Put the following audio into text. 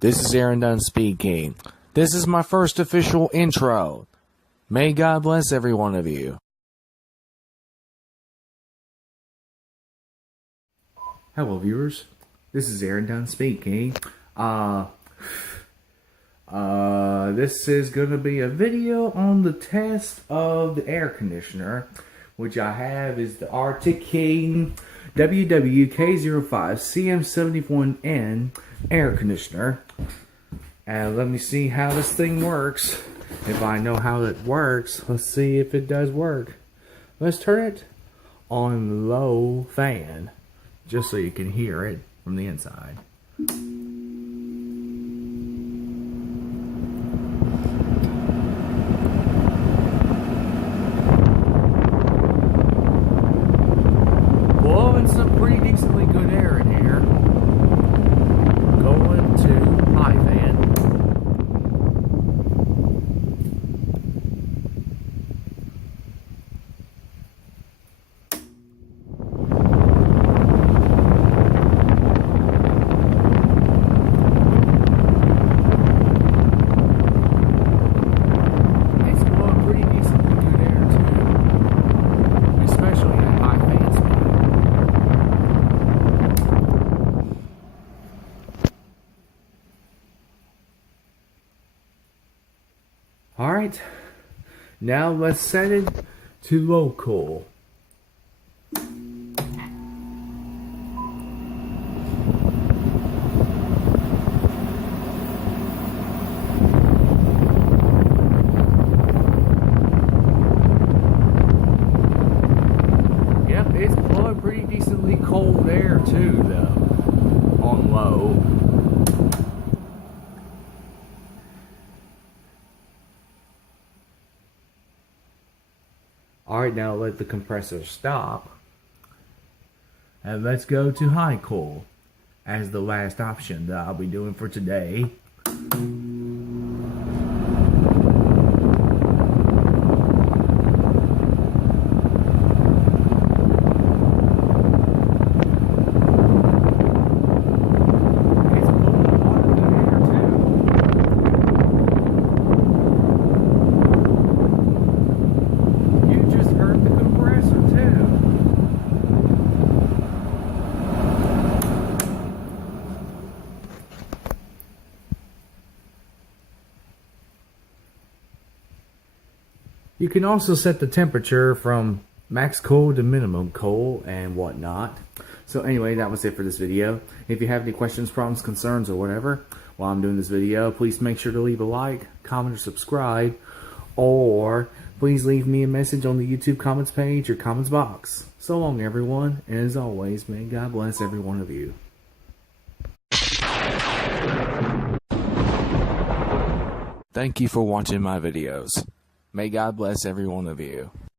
This is Aaron Dunn speaking. This is my first official intro. May God bless every one of you. Hello viewers, this is Aaron Dunn speaking. This is going to be a video on the test of the air conditioner, which I have is the Arctic King WWK05CM71N air conditioner. And let me see how this thing works. If I know how it works, let's see if it does work. Let's turn it on low fan, just so you can hear it from the inside. Blowing some pretty decently good air in here. Going to high fan. Alright, now let's set it to local. Yep, it's blowing pretty decently cold air too, though, on low. Alright, now let the compressor stop. And let's go to high cool as the last option that I'll be doing for today. You can also set the temperature from max cold to minimum cold and whatnot. So anyway, that was it for this video. If you have any questions, problems, concerns, or whatever while I'm doing this video, please make sure to leave a like, comment, or subscribe. Or please leave me a message on the YouTube comments page or comments box. So long, everyone. And as always, may God bless every one of you. Thank you for watching my videos. May God bless every one of you.